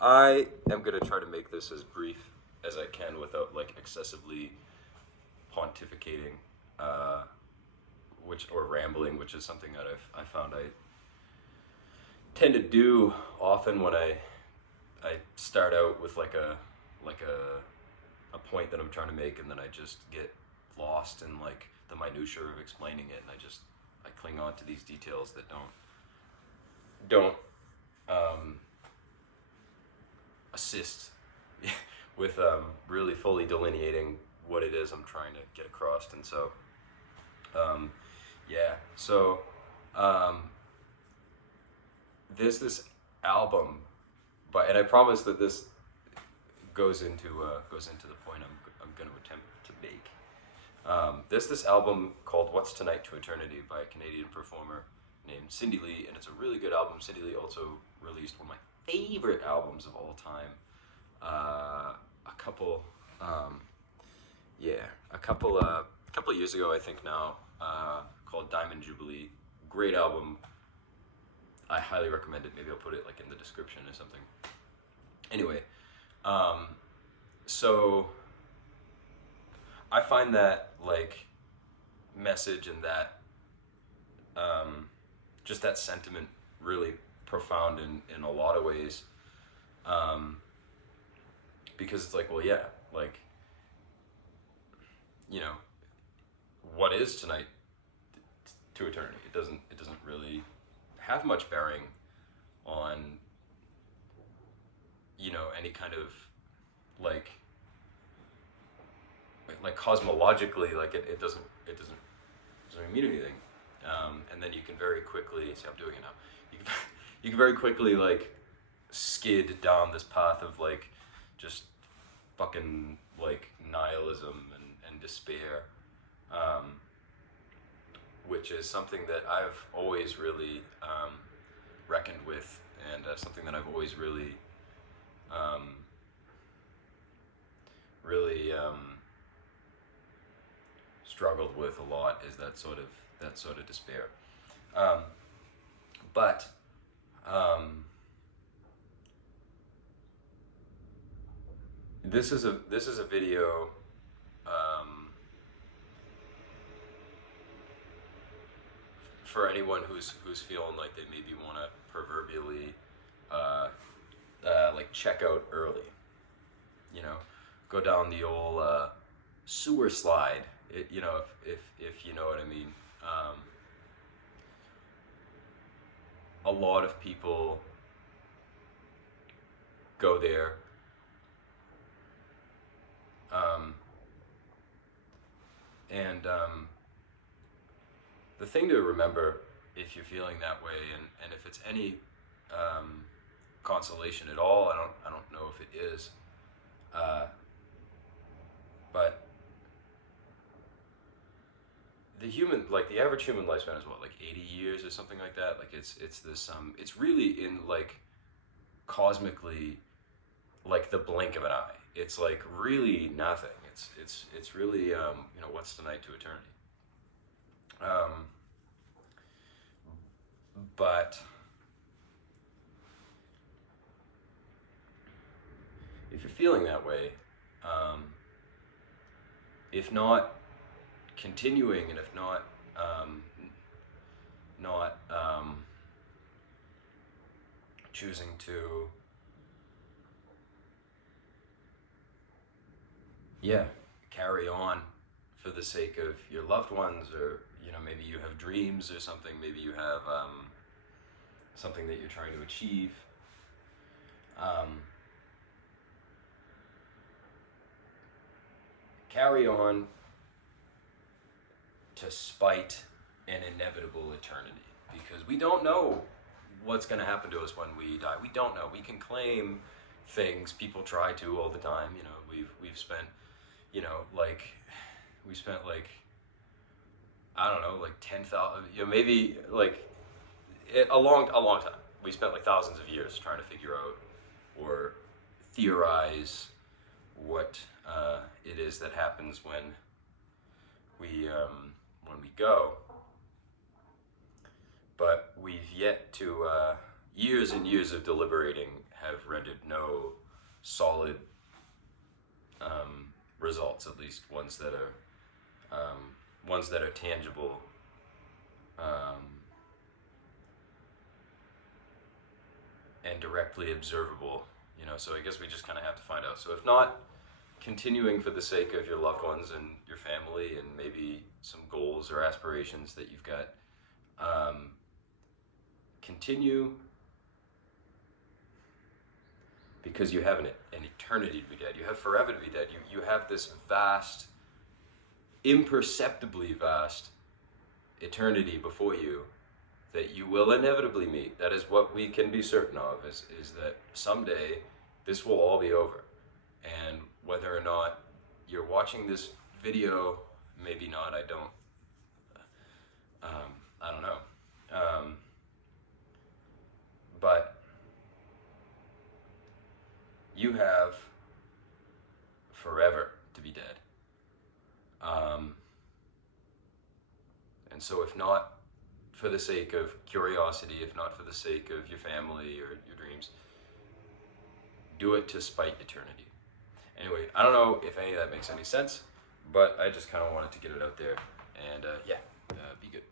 I am gonna try to make this as brief as I can without like excessively pontificating, uh, which or rambling, which is something that I found I tend to do often when I start out with like a point that I'm trying to make, and then I just get lost in like the minutia of explaining it, and I cling on to these details that don't um, assist with really fully delineating what it is I'm trying to get across. And so, um, yeah, so um, there's this album, and I promise that this goes into the point I'm going to attempt to make. There's this album called "What's Tonight to Eternity" by a Canadian performer named Cindy Lee, and it's a really good album. Cindy Lee also released one of my favorite albums of all time. A couple, um, yeah, a couple of years ago, I think now, called Diamond Jubilee. Great album. I highly recommend it. Maybe I'll put it like in the description or something. Anyway, um, so I find that like message and that just that sentiment really profound in a lot of ways, um, because it's like, well, yeah, like, you know, what is tonight to eternity? It doesn't really have much bearing on, you know, any kind of like cosmologically, like it doesn't mean anything. And then you can very quickly see, I'm doing it now. You can, you can very quickly like skid down this path of like just fucking like nihilism and despair, um, which is something that I've always really reckoned with, and something that I've always really um, really struggled with a lot, is that sort of despair. Um, but um, this is a video, um, for anyone who's feeling like they maybe want to proverbially uh, like check out early. You know, go down the old sewer slide. You know, if you know what I mean. A lot of people go there, um, and the thing to remember, if you're feeling that way, and if it's any um, consolation at all, I don't know if it is, uh, but the average human lifespan is what, like 80 years or something like that. Like it's this it's really in like cosmically like the blink of an eye. It's like really nothing. It's really you know, what's the night to eternity. Um, but if you're feeling that way, um, if not continuing, and if not not choosing to, yeah, carry on for the sake of your loved ones, or you know, maybe you have dreams or something, maybe you have something that you're trying to achieve, um, carry on to spite an inevitable eternity, because we don't know what's going to happen to us when we die. We don't know. We can claim things. People try to all the time. You know, we've spent, you know, like we spent like, I don't know, like 10,000, you know, maybe like a long time. We spent like thousands of years trying to figure out or theorize what it is that happens when we go. But we've yet to, years and years of deliberating have rendered no solid results, at least ones that are tangible, and directly observable. So I guess we just kind of have to find out. So if not, continuing for the sake of your loved ones and your family and maybe some goals or aspirations that you've got, continue, because you have an eternity to be dead. You have forever to be dead. You have this vast, imperceptibly vast eternity before you that you will inevitably meet. That is what we can be certain of, is that someday this will all be over. And whether or not you're watching this video, maybe not, I don't know. But you have forever to be dead. And so if not for the sake of curiosity, if not for the sake of your family or your dreams, do it to spite eternity. Anyway, I don't know if any of that makes any sense, but I just kind of wanted to get it out there. And be good.